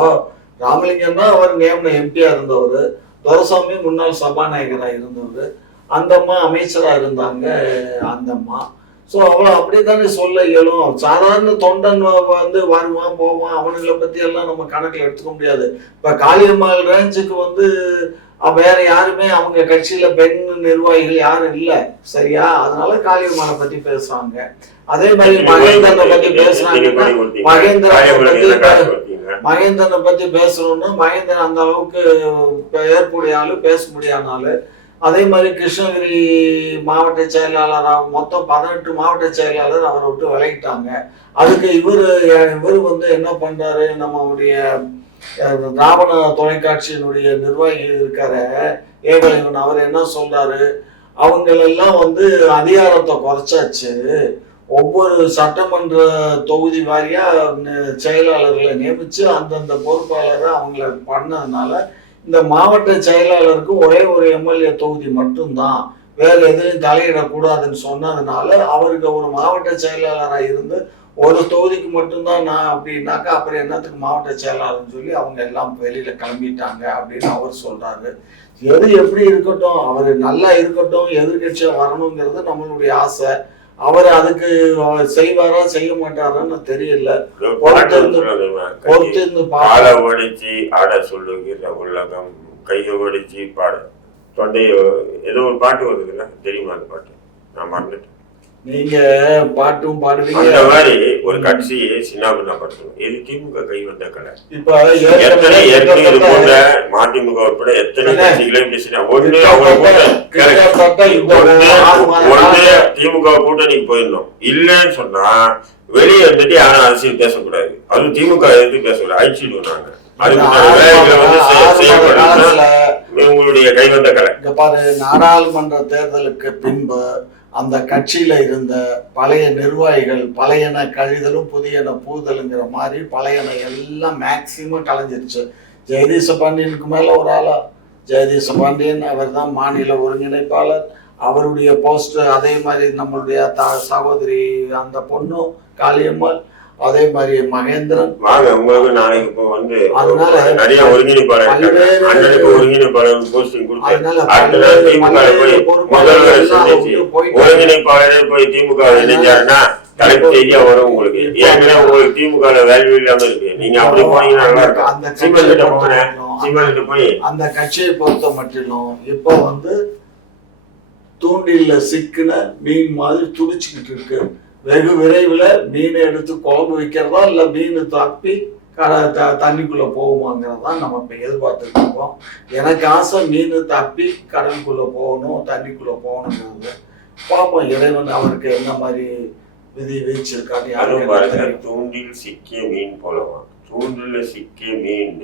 ராமலிங்கம் தான் அவர் நியமன எம்பியா இருந்தவர், துரைசாமி முன்னாள் சபாநாயகரா இருந்தவர், அந்த அம்மா அமைச்சரா இருந்தாங்க அந்த அம்மா. ஸோ அவ்வளோ அப்படித்தானே சொல்ல இயலும். சாதாரண தொண்டன் வந்து வருவான் போவான், அவனுங்களை பத்தி எல்லாம் நம்ம கணக்கில் எடுத்துக்க முடியாது. இப்போ காளியம்மாள் ரேஞ்சுக்கு வந்து வேற யாருமே அவங்க கட்சியில பெண் நிர்வாகிகள் யாரும் இல்லை, சரியா? அதனால காளியம்மாளை பத்தி பேசுறாங்க. அதே மாதிரி மகேந்திரனை பத்தி பேசுறாங்கன்னா மகேந்திரனை பத்தி பேசுறோம்னா மகேந்திரன் அந்த அளவுக்கு ஏற்புடைய ஆளு, பேச முடியாத ஆளு. அதே மாதிரி கிருஷ்ணகிரி மாவட்ட செயலாளராக மொத்தம் 18 மாவட்ட செயலாளர் அவரை விட்டு விலகிட்டாங்க. அதுக்கு இவர் வந்து என்ன பண்றாரு, நம்மளுடைய ராவண தொலைக்காட்சியினுடைய நிர்வாகி இருக்கிற ஏகலைவன், அவர் என்ன சொல்றாரு, அவங்களெல்லாம் வந்து அதிகாரத்தை குறைச்சாச்சு, ஒவ்வொரு சட்டமன்ற தொகுதி வாரியா செயலாளர்களை நியமிச்சு அந்தந்த பொறுப்பாளரை அவங்கள பண்ணதுனால இந்த மாவட்ட செயலாளருக்கு ஒரே ஒரு எம்எல்ஏ தொகுதி மட்டும்தான், வேற எதுலையும் தலையிடக்கூடாதுன்னு சொன்னதுனால அவருக்கு ஒரு மாவட்ட செயலாளராக இருந்து ஒரு தொகுதிக்கு மட்டும்தான் நான் அப்படின்னாக்கா அப்புறம் என்னத்துக்கு மாவட்ட செயலாளர்னு சொல்லி அவங்க எல்லாம் வெளியில கிளம்பிட்டாங்க அப்படின்னு அவர் சொல்றாரு. எது எப்படி இருக்கட்டும், அவர் நல்லா இருக்கட்டும், எதிர்கட்சியா வரணுங்கிறது நம்மளுடைய ஆசை. அவர் அதுக்கு செய்வாரா செய்ய மாட்டாரான்னு தெரியல. காலை ஒடிச்சு ஆட சொல்லுகிற உலகம், கையை ஒடிச்சு பாட தொண்டையோ ஏதோ ஒரு பாட்டு வருதுல்ல, தெரியுமா அந்த பாட்டு? நான் மறந்துட்டேன். நீங்க பாட்டும் பாடுவீங்க. அந்த மாதிரி ஒரு கட்சியை சின்னாபின்னா படுத்தணும். இது திமுக கை வந்த கலை. இப்ப எத்தனை இது போன்ற மதிமுக உட்பட எத்தனை கட்சிகளை ஒண்ணு திமுக கூட்டணிக்கு போயிடணும். இல்லன்னு சொன்னா வெளியே இருந்துட்டு யாரும் அரசியல் பேசக்கூடாது. அதுவும் திமுக எதிர்த்து பேசக்கூடாது, அழிச்சிடுவோம் நாங்க. உங்களுடைய கைவந்த கலை. பாரு, நாடாளுமன்ற தேர்தலுக்கு பின்பு அந்த கட்சியில இருந்த பழைய நிர்வாகிகள் பழையன கழிதலும் புதியன பூதலுங்கிற மாதிரி பழையன எல்லாம் மேக்சிமம் கலைஞ்சிருச்சு. ஜெகதீச பாண்டியனுக்கு மேல ஒரு ஆளா ஜெகதீச பாண்டியன், அவர் தான் மாநில ஒருங்கிணைப்பாளர், அவருடைய போஸ்ட். அதே மாதிரி நம்மளுடைய சகோதரி அந்த பொண்ணும் காளியம்மாள், அதே மாதிரி மகேந்திரன். வாங்க உங்களுக்கு நாளைக்கு இப்போ வந்து அதனால நிறைய ஒருங்கிணைப்பாளர் இருக்காங்க. அண்ணனுக்கு ஒருங்கிணைப்பாளர் போஸ்டிங் கொடுத்து அடுத்த நாள் திமுக போய் முதல்வரை சந்திச்சு ஒருங்கிணைப்பாளரே போய் திமுக இணைஞ்சாருன்னா தலைப்பு செய்தியா வரும் உங்களுக்கு. ஏற்கனவே உங்களுக்கு திமுக வேல்யூ இல்லாம இருக்கு. நீங்க அப்படி போனீங்கன்னா நல்லா இருக்கும். சீமான்கிட்ட போனேன், சீமான்கிட்ட போய் அந்த கட்சியை பொறுத்த மட்டிலும் இப்போ வந்து தூண்டில சிக்கின மீன் மாதிரி துடிச்சுக்கிட்டு இருக்கு. வெகு விரைவில் மீனை எடுத்து குழம்பு வைக்கிறதா இல்லை மீன் தப்பி தண்ணிக்குள்ள போகுமாங்கிறதா நம்ம இப்போ எதிர்பார்த்துட்டு இருக்கோம். எனக்கு ஆசை மீன் தப்பி கடலுக்குள்ள போகணும், தண்ணிக்குள்ள போகணுங்கிறது. பார்ப்போம் இறைவன் அவருக்கு என்ன மாதிரி விதி வீச்சிருக்காரு. தூண்டில் சிக்கிய மீன் போலவா? தூண்டில சிக்கிய மீன்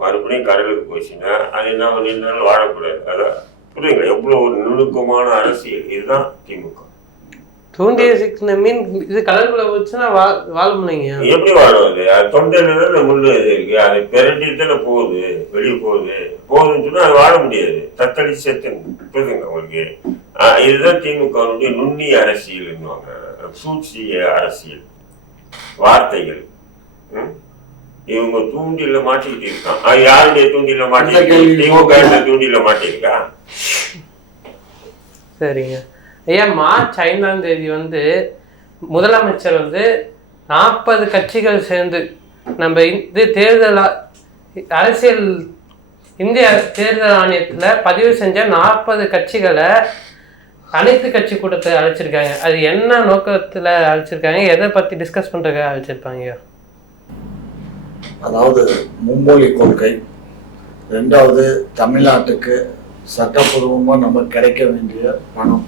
மறுபடியும் கடலுக்கு போச்சுன்னா அது என்ன பண்ணிருந்தாலும் வாழக்கூடாது. அதான் புரியுங்களா? எவ்வளவு ஒரு நுணுக்கமான அரசியல். இதுதான் திமுக. தூண்டிய சிக்கின மீன் இது கடலுக்குள்ள போச்சுன்னா வாழ முடியுங்க. எப்படி வாழுவது? அது தொண்டையில முள்ளு இருக்கு, அது பெரட்டிட்டு போகுது, வெளியே போகுதுன்னு சொன்னா அது வாழ முடியாது. தத்தடி செத்து புரியுதுங்க உங்களுக்கு? இதுதான் திமுகவுடைய நுண்ணிய அரசியல்னுவாங்க. சூழ்ச்சிய அரசியல் வார்த்தைகள். இவங்க தூண்டில மாட்டிக்கிட்டு இருக்கான். யாருடைய தூண்டில மாட்டிருக்கு? திமுக தூண்டில மாட்டிருக்கா? சரிங்க ஐயா, மார்ச் 5ஆம் தேதி வந்து முதலமைச்சர் வந்து 40 கட்சிகள் சேர்ந்து நம்ம இது தேர்தல் அரசியல் இந்திய தேர்தல் ஆணையத்தில் பதிவு செஞ்ச 40 கட்சிகளை அனைத்து கட்சி கூட்டத்தை அழைச்சிருக்காங்க. அது என்ன நோக்கத்தில் அழைச்சிருக்காங்க, எதை பற்றி டிஸ்கஸ் பண்ணுறதுக்காக அழைச்சிருப்பாங்க? அதாவது மும்மொழி கொள்கை, ரெண்டாவது தமிழ்நாட்டுக்கு சட்டப்பூர்வமாக நமக்கு கிடைக்க வேண்டிய பணம்,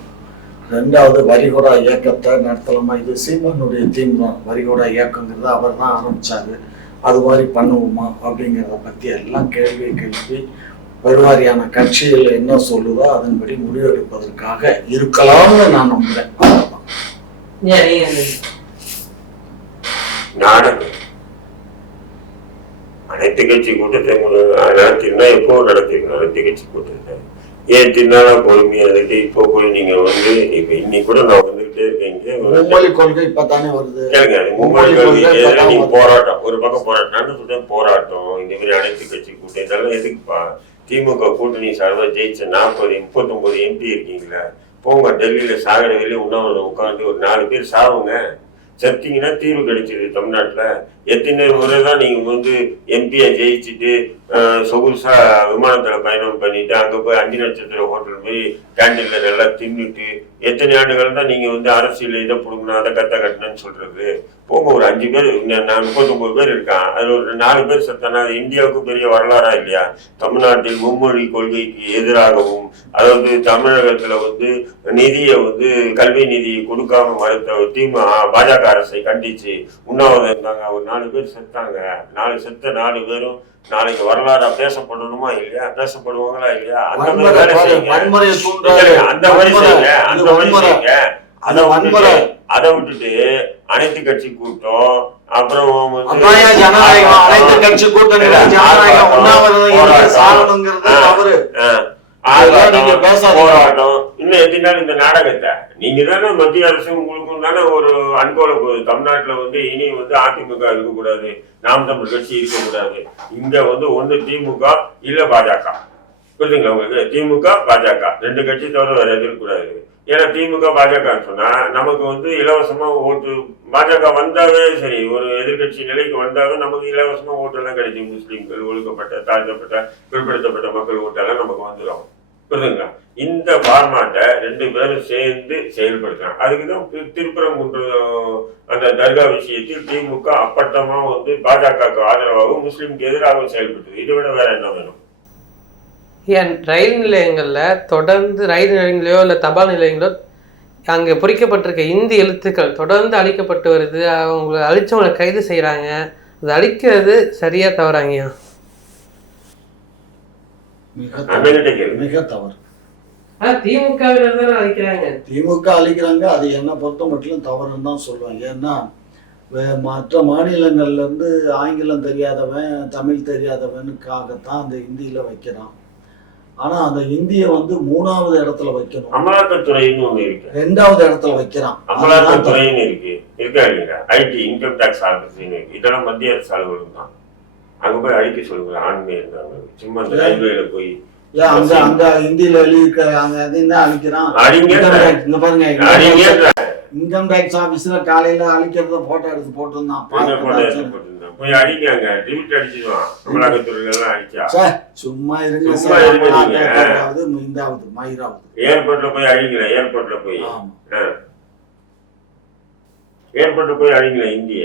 ரெண்டாவது வரிகொடா இயக்கத்தை நடத்தலாமா. இது சீமானுடைய தீம் தான். வரிகொடா இயக்கங்கிறத அவர் தான் ஆரம்பித்தார். அது மாதிரி பண்ணுவோமா அப்படிங்கிறத பற்றி எல்லாம் கேள்வி பெருவாரியான கட்சிகள் என்ன சொல்லுதோ அதன்படி முடிவெடுப்பதற்காக இருக்கலாம்னு நான் நம்புறேன். அனைத்து கட்சி கூட்டத்தை நடத்தினா எப்போ நடத்திருக்கணும்? அனைத்து கட்சி கூட்டத்தை ஏன் தின்னால பொறுமையா இருந்துட்டு இப்போ போய் நீங்க வந்து இப்ப இன்னைக்கு கூட நான் வந்துகிட்டே இருக்கேன். மும்மொழி கொள்கை இப்பதானே வருது. கேளுங்க, மும்மொழி கொள்கை நீங்க போராட்டம் ஒரு பக்கம் போராட்டம் போராட்டம் இந்த மாதிரி அனைத்து கட்சி கூட்டம் இதெல்லாம் எதுக்குப்பா? திமுக கூட்டணி சார்பா ஜெயிச்ச 39 எம்பி இருக்கீங்களா? போங்க டெல்லியில சாகர வெளியே உண்ணாவிரதம் உட்காந்து ஒரு 4 பேர் சாவுங்க. செத்தீங்கன்னா தீர்வு கிடைச்சிது. தமிழ்நாட்டுல எத்தனை முறை தான் நீங்க வந்து எம்பியை ஜெயிச்சுட்டு சொகுசா விமானத்துல பயணம் பண்ணிட்டு அங்க போய் 5 நட்சத்திர ஹோட்டல் போய் கேண்டீன்ல நல்லா தின்னுட்டு எத்தனை ஆண்டுகள் தான் நீங்க வந்து அரசியல் இதை பிடுங்கணும் அதை கட்டணும்னு சொல்றது? போங்க, ஒரு 5 பேர் 39 பேர் இருக்கான், அதுல ஒரு 4 பேர் செத்தானா இந்தியாவுக்கு பெரிய வரலாறா இல்லையா? தமிழ்நாட்டில் மும்மொழி கொள்கைக்கு எதிராகவும் அதாவது தமிழகத்துல வந்து நிதியை வந்து கல்வி நிதியை கொடுக்காம மறுத்த பாஜக அரசை கண்டிச்சு உண்ணாவிரதம் இருந்தாங்க. ஒரு 4 பேர் செத்தாங்க. 4 பேரும் நாளைக்கு வரலாறா பேசப்படணுமா இல்லையா? பேசப்படுவாங்களா இல்லையா? அந்த மாதிரி வேலை செய்யுங்க. அதை விட்டுட்டு அனைத்து கட்சி கூட்டம் அப்புறம் போராட்டம் இன்னும் எத்தனை நாள் இந்த நாடகத்தை நீங்க தானே மத்திய அரசு உங்களுக்கும் தானே ஒரு அன்கோல போகுது. தமிழ்நாட்டுல வந்து இனி வந்து அதிமுக இருக்கக்கூடாது, நாம் தமிழ் கட்சி இருக்கக்கூடாது. இங்க வந்து ஒண்ணு திமுக இல்ல பாஜக. புரியுதுங்களா உங்களுக்கு? திமுக பாஜக 2 கட்சி தவிர வேற இருக்கக்கூடாது. ஏன்னா திமுக பாஜக சொன்னா நமக்கு வந்து இலவசமா ஓட்டு பாஜக வந்தாவே சரி, ஒரு எதிர்கட்சி நிலைக்கு வந்தாவே நமக்கு இலவசமா ஓட்டு எல்லாம் கிடைக்கும். முஸ்லீம்கள், ஒழுக்கப்பட்ட தாழ்த்தப்பட்ட பிற்படுத்தப்பட்ட மக்கள் ஓட்டெல்லாம் நமக்கு வந்துடும். புரியுதுங்களா? இந்த ஃபார்மாட்டை 2 பேரும் சேர்ந்து செயல்படுத்துறாங்க. அதுக்குதான் திருப்பரங்குன்றம் அந்த தர்கா விஷயத்தில் திமுக அப்பட்டமா வந்து பாஜகவுக்கு ஆதரவாகவும் முஸ்லீமுக்கு எதிராகவும் செயல்படுது. இதை விட வேற என்ன வேணும்? ஏன் ரயில் நிலையங்களில் தொடர்ந்து ரயில் நிலையங்களோ இல்லை தபால் நிலையங்களோ அங்கே பொறிக்கப்பட்டிருக்க இந்தி எழுத்துக்கள் தொடர்ந்து அழிக்கப்பட்டு வருது. அவங்களை அழிச்சவங்களை கைது செய்கிறாங்க. அது அழிக்கிறது சரியா தவறாங்கயா? மிக தவறு. திமுக அழிக்கிறாங்க. அது என்னை பொறுத்த மட்டும் தவறுன்னு தான் சொல்லுவேன். ஏன்னா மற்ற மாநிலங்கள்ல இருந்து ஆங்கிலம் தெரியாதவன் தமிழ் தெரியாதவனுக்காகத்தான் அந்த இந்தியில வைக்கிறான். ஆனா அந்த இந்திய வந்து 3வது இடத்துல வைக்கணும். அமலாக்கத்துறைன்னு ஒண்ணு இருக்கு, 2வது இடத்துல வைக்கிறான். அமலாக்கத்துறைன்னு இருக்கு. இருக்கா இல்லைங்களா? ஐடி இன்கம் டேக்ஸ் ஆஃபீஸ்ன்னு இதெல்லாம் மத்திய அரசு அலுவலகம் தான். அங்கே போய் அழிக்க சொல்லுங்க ஆண்மை இருந்தாங்க. சும்மா அந்த ரயில்வேல போய் அங்க ஹிந்தியில எழுதிருக்க அந்த என்ன அழிக்கிறான் இங்க பாருங்க. இன்கம் டேக்ஸ் ஆபீஸ்ல காலையில அழிக்கிறத போட்டோ எடுத்து போட்டிருந்தான். போய் அடிக்காங்க, டிமிட் அடிச்சிடுவான். அமலாக்கத்துறையிலாம் அடிச்சா சும்மா இருங்க. இந்தாவது மயிராவது ஏர்போர்ட்ல போய் அழிக்கல. ஏர்போர்ட்ல போய் அழிக்கல இந்திய.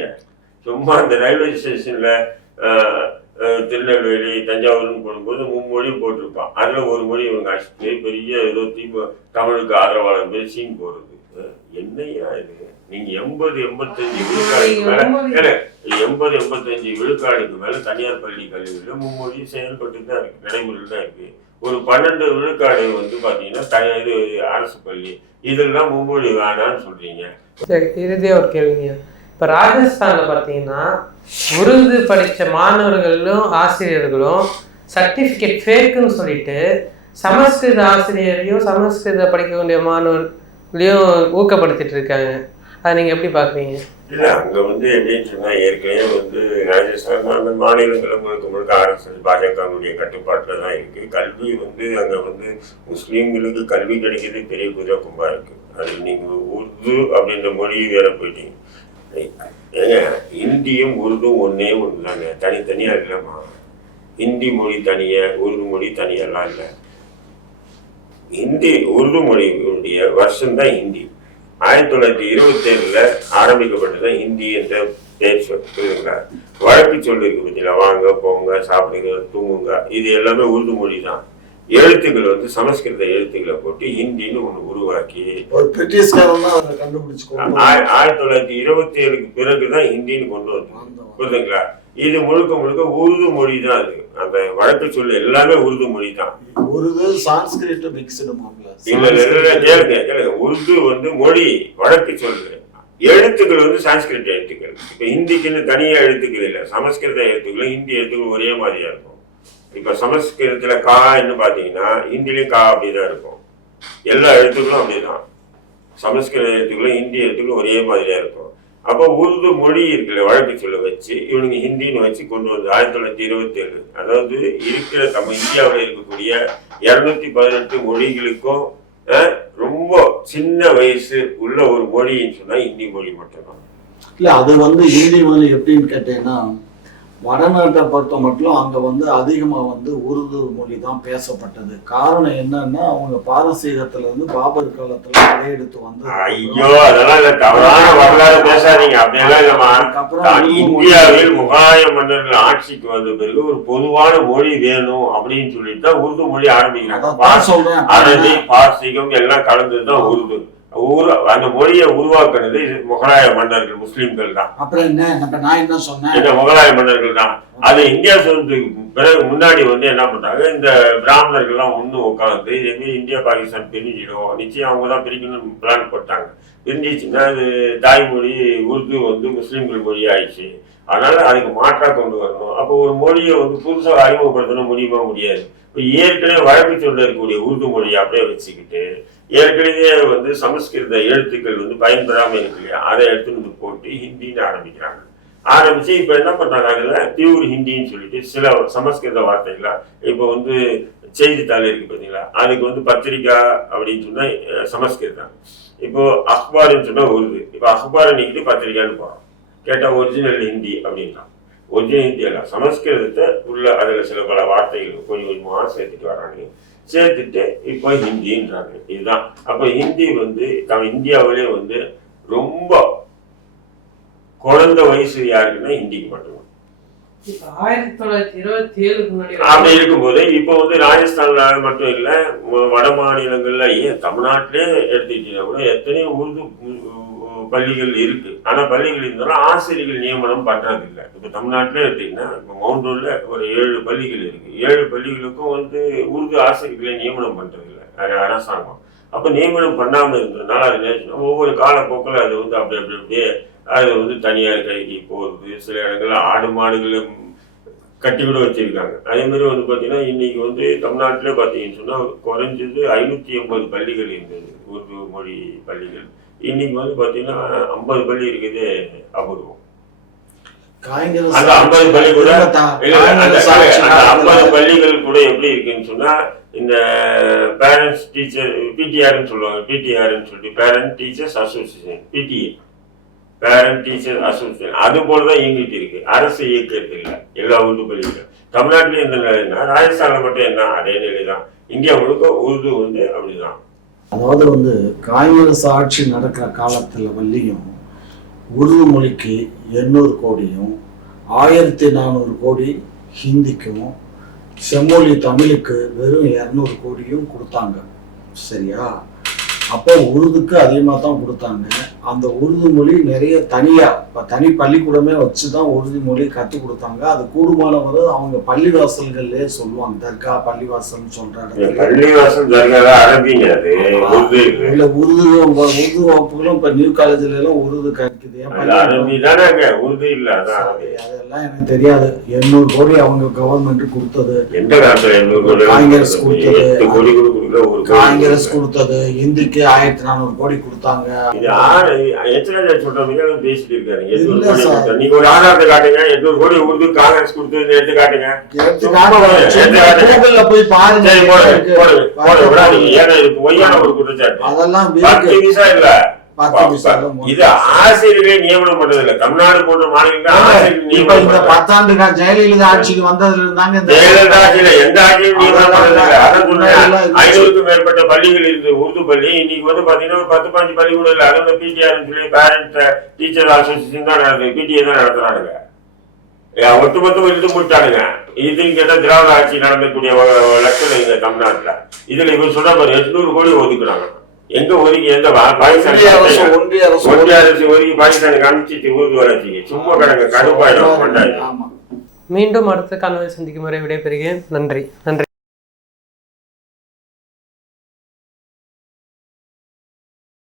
சும்மா அந்த ரயில்வே ஸ்டேஷன்ல திருநெல்வேலி தஞ்சாவூர்னு போடும்போது 3 மொழி போட்டிருப்பான். அதுல ஒரு மொழி இவங்க அடிச்சுட்டு பெரிய ஏதோ தமிழுக்கு ஆதரவாளர் பேர் சீன் போடுறது. என்னையா இது? நீங்க 80-85 விழுக்காடுக்கு மேல 80-85 விழுக்காடுக்கு மேல தனியார் பள்ளி கல்வியில 3 மொழி செயல்பட்டு தான் இருக்கு, நடைமுறையில் தான் இருக்கு. ஒரு 12 விழுக்காடு பாத்தீங்கன்னா இது அரசு பள்ளி. இதெல்லாம் 3 மொழி வேணான்னு சொல்றீங்க. சரி, இறுதியா ஒரு கேள்விங்க. இப்போ ராஜஸ்தானில் பார்த்தீங்கன்னா உருது படித்த மாணவர்களும் ஆசிரியர்களும் சர்டிஃபிகேட் ஃபேக்குன்னு சொல்லிட்டு சமஸ்கிருத ஆசிரியரையும் சமஸ்கிருத படிக்கக்கூடிய மாணவர்களையும் ஊக்கப்படுத்திட்டு இருக்காங்க. அதை நீங்கள் எப்படி பார்க்குறீங்க? இல்லை, அங்கே எப்படின்னு சொன்னால் ஏற்கனவே ராஜஸ்தான் அந்த மாநிலங்களில் முழுக்க அரசு பாஜகவுடைய கட்டுப்பாட்டில் தான் இருக்குது. கல்வி அங்கே முஸ்லீம்களுக்கு கல்வி கிடைக்கிறது பெரிய குதிரை கும்பா இருக்குது. அது நீங்கள் உருது அப்படின்ற மொழி வேற போயிட்டீங்க. ஏங்க, இந்தியும் உருதும் ஒன்னே ஒன்று தாங்க, தனித்தனியாக இல்லைம்மா. ஹிந்தி மொழி தனியாக, உருது மொழி தனியெல்லாம் இல்லை. உருது மொழியுடைய வருஷம்தான் ஹிந்தி. 1927 ஆரம்பிக்கப்பட்டதான் ஹிந்தி என்ற பேர் சொல்லுங்களா. வழக்கு சொல்லி இருக்கு பார்த்தீங்களா, வாங்க போங்க சாப்பிடுங்க தூங்குங்க, இது எல்லாமே உருது மொழி தான். எழுத்துக்கள் சமஸ்கிருத எழுத்துக்களை போட்டு ஹிந்தின்னு ஒண்ணு உருவாக்கி 1927 பிறகுதான் ஹிந்தின்னு கொண்டு வந்து புரியுதுங்களா. இது முழுக்க முழுக்க உருது மொழி தான். அது அந்த வழக்கு சொல்லு எல்லாமே உருது மொழி தான். உருது சான்ஸ்கிரிட் கேளுங்க. உருது மொழி, வழக்கு சொல்லு. எழுத்துக்கள் சான்ஸ்கிரிட் எழுத்துக்கள். இப்ப ஹிந்திக்குன்னு தனியா எழுத்துக்கள் இல்லை, சமஸ்கிருத எழுத்துக்களும் ஹிந்தி எழுத்துக்கள் ஒரே மாதிரியா இருக்கும். இப்ப சமஸ்கிருதத்துல கான்னு பாத்தீங்கன்னா ஹிந்திலையும் கா அப்படிதான் இருக்கும். எல்லா எழுத்துக்களும் அப்படிதான். சமஸ்கிருத எழுத்துக்களும் ஹிந்தி எழுத்துக்களும் ஒரே மாதிரியா இருக்கும். அப்போ உருது மொழி இருக்குல்ல, வழக்கு சொல்ல வச்சு இவனுங்க ஹிந்தின்னு வச்சு கொண்டு வந்து 1927, அதாவது இருக்கிற நம்ம இந்தியாவில் இருக்கக்கூடிய 218 மொழிகளுக்கும் ரொம்ப சின்ன வயசு உள்ள ஒரு மொழின்னு சொன்னா ஹிந்தி மொழி மட்டும்தான். இல்ல, அது ஹிந்தி மொழி எப்படின்னு கேட்டீங்கன்னா, வடநாட்டை பொறுத்த மட்டும் அங்க அதிகமா உருது மொழி தான் பேசப்பட்டது. காரணம் என்னன்னா, அவங்க பாரசீகத்துல இருந்து பாபர் காலத்துல படையெடுத்து ஐயோ அதெல்லாம் தவறான வரலாறு பேசாதீங்க. அப்படியெல்லாம் இந்தியாவில் முகலாய மன்னர்கள் ஆட்சிக்கு வந்த பிறகு ஒரு பொதுவான மொழி வேணும் அப்படின்னு சொல்லிட்டு தான் உருது மொழி ஆரம்பிக்கிறாங்க. அரபி, பாரசீகம் எல்லாம் கலந்துதான் உருது. அந்த மொழியை உருவாக்குனது முகலாய மன்னர்கள், முஸ்லிம்கள் தான். அப்புறம் என்ன சொன்னேன், முகலாய மன்னர்கள் தான். அது இந்தியா சுதந்திரத்துக்கு பிறகு முன்னாடி என்ன பண்றாங்க, இந்த பிராமணர்கள் எல்லாம் ஒண்ணு உட்காந்து இந்தியா பாகிஸ்தான் பிரிஞ்சிடும், நிச்சயம் அவங்க தான் பிரிக்கணும்னு பிளான் போட்டாங்க. பிரிஞ்சிச்சுன்னா அது தாய்மொழி உருது முஸ்லிம்கள் மொழி ஆயிடுச்சு. அதனால அதுக்கு மாற்றா கொண்டு வரணும். அப்போ ஒரு மொழியை புதுசாக அறிமுகப்படுத்தணும் முடியாது. இப்போ ஏற்கனவே வழக்கு சொல்ல இருக்கக்கூடிய உருது மொழியை அப்படியே வச்சுக்கிட்டு ஏற்கனவே சமஸ்கிருத எழுத்துக்கள் பயன்பெறாம இருக்கு இல்லையா, அதை எடுத்து போட்டு ஹிந்தின்னு ஆரம்பிச்சு இப்ப என்ன பண்றாங்க, அதுல பியூர் ஹிந்தின்னு சொல்லிட்டு சில சமஸ்கிருத வார்த்தைகளா இப்போ செய்தித்தாள் இருக்கு பாத்தீங்களா, அதுக்கு பத்திரிகா அப்படின்னு சொன்னா சமஸ்கிருதம். இப்போ அக்பார்ன்னு சொன்னா உருது. இப்போ அக்பார் நீக்கிட்டு பத்திரிகான்னு போறோம். கேட்டா ஒரிஜினல் ஹிந்தி அப்படின்னா ஒரிஜினல் ஹிந்தி அல்ல, சமஸ்கிருதத்தை உள்ள அதுல சில பல வார்த்தைகள் கொஞ்சம் கொஞ்சமா சேர்த்துட்டு வராங்க. சேர்த்துட்டு இப்போ ஹிந்தின்றாங்க. இதுதான். அப்ப ஹிந்தி இந்தியாவிலே ரொம்ப குறைந்த வயசு யாருக்குன்னா ஹிந்திக்கு மட்டும். 1927 அப்படி இருக்கும்போது இப்போ ராஜஸ்தான்ல மட்டும் இல்ல, வட மாநிலங்கள்ல, ஏன் தமிழ்நாட்டிலே எடுத்துக்கிட்டீங்கன்னா கூட எத்தனையோ உருது பள்ளிகள் இருக்கு. ஆனா பள்ளிகள் இருந்தாலும் ஆசிரியர்கள் நியமனம் பண்றது இல்லை. இப்ப தமிழ்நாட்டிலே எடுத்தீங்கன்னா இப்ப மவுண்டூர்ல ஒரு 7 பள்ளிகள் இருக்கு. 7 பள்ளிகளுக்கும் உருது ஆசிரியர்களை நியமனம் பண்றது இல்லை அரசாங்கம். அப்ப நியமனம் பண்ணாம இருந்ததுனால அது ஒவ்வொரு காலப்போக்கில் அது அப்படியே அது தனியார் கைக்கு போகுது. சில இடங்கள்ல ஆடு மாடுகளும் கட்டி கூட வச்சிருக்காங்க. அதே மாதிரி பாத்தீங்கன்னா இன்னைக்கு தமிழ்நாட்டிலே பாத்தீங்கன்னு சொன்னா குறைஞ்சது 580 பள்ளிகள் இருந்தது, உருது மொழி பள்ளிகள். இன்னைக்கு வந்து பார்த்தீங்கன்னா 50 பள்ளி இருக்குது அபூர்வம். காங்கிரஸ் அந்த 50 பள்ளி கூட அந்த 50 பள்ளிகள் கூட எப்படி இருக்குன்னு சொன்னா, இந்த பேரண்ட்ஸ் டீச்சர் பிடிஆர்னு சொல்லுவாங்க, பிடிஆர்னு சொல்லி parent teachers association, PTA parent teacher association, அது போலதான் இயங்கிட்டு இருக்கு. அரசு இயக்கிறது இல்லை எல்லா உருது பள்ளிகளும். தமிழ்நாட்டிலும் எந்த நிலைன்னா, ராஜஸ்தான்ல மட்டும் என்ன அதே நிலை தான். இந்தியா முழுக்க உருது வந்து அப்படிதான். அதாவது வந்து காங்கிரஸ் ஆட்சி நடக்கிற காலத்துல வள்ளியும் உருது மொழிக்கு 800 கோடியும் 1400 கோடி ஹிந்திக்கும் செம்மொழி தமிழுக்கு வெறும் 200 கோடியும் கொடுத்தாங்க. சரியா? அப்போ உருதுக்கு அதிகமாக தான் கொடுத்தாங்க. அந்த உருது மொழி நிறைய தனி பள்ளிக்கூடமே வச்சு தான் உருது மொழி கற்றுக் கொடுத்தாங்க. அது கூடுமானவரை அவங்க பள்ளிவாசல்கள்லேயே சொல்லுவாங்க. தர்கா பள்ளிவாசல்னு சொல்ற இல்ல உருது வகுப்புகளும் இப்ப நியூ காலேஜ்ல எல்லாம் உருது கிடைக்குது. அதெல்லாம் எனக்கு தெரியாது. 800 கோடி அவங்க கவர்மெண்ட் கொடுத்தது, காங்கிரஸ் கொடுத்தது. இந்திக்கு 1400 கோடி கொடுத்தாங்க. பேசிட்டு இருக்காரு. நீங்க ஒரு ஆதாரத்தை காட்டுங்க. 800 கோடி உருது காங்கிரஸ் கொடுத்தது எடுத்து காட்டுங்க. போய் பாருங்க. பொய்யான ஒரு குற்றச்சாட்டு. அதெல்லாம் இல்ல. இது ஆசிரியர்களை நியமனம் பண்றது இல்ல. தமிழ்நாடு போன்ற மாநிலங்கள் 10 ஆண்டு ஜெயலலிதா ஆட்சிக்கு வந்ததுல இருந்தாங்க. ஜெயலலிதா ஆட்சியில எந்த ஆட்சியும் நியமனம் பண்றது இல்ல. அதான் சொன்னேன், 500க்கும் மேற்பட்ட பள்ளிகள் இருந்து உருது பள்ளி. இன்னைக்கு வந்து பாத்தீங்கன்னா ஒரு 10-15 பள்ளிக்கூடம் இல்ல. அதோட பிடிஆர் சொல்லி பேரண்ட் டீச்சர் அசோசியேஷன் தான் நடக்குது, பிடிஏ தான் நடத்துறாங்க. ஒட்டுமொத்தம் இழுத்து முடிச்சானுங்க. இதுன்னு கேட்டா திராவிட ஆட்சி நடந்தக்கூடிய லட்சணம் இங்க தமிழ்நாட்டுல. இதுல இவர் சொன்ன 800 கோடி ஒதுக்குறாங்க. எங்க ஒதுக்கி எந்த ஒன்றிய அரசு ஒதுக்கி பாகிஸ்தானுக்கு அனுப்பிச்சு உருது வளர்ச்சிக்கு சும்மா கிடங்க கடுப்பாயிடும். மீண்டும் அடுத்த காணொலி சந்திக்கும் வரை விடைபெறுகிறேன். நன்றி.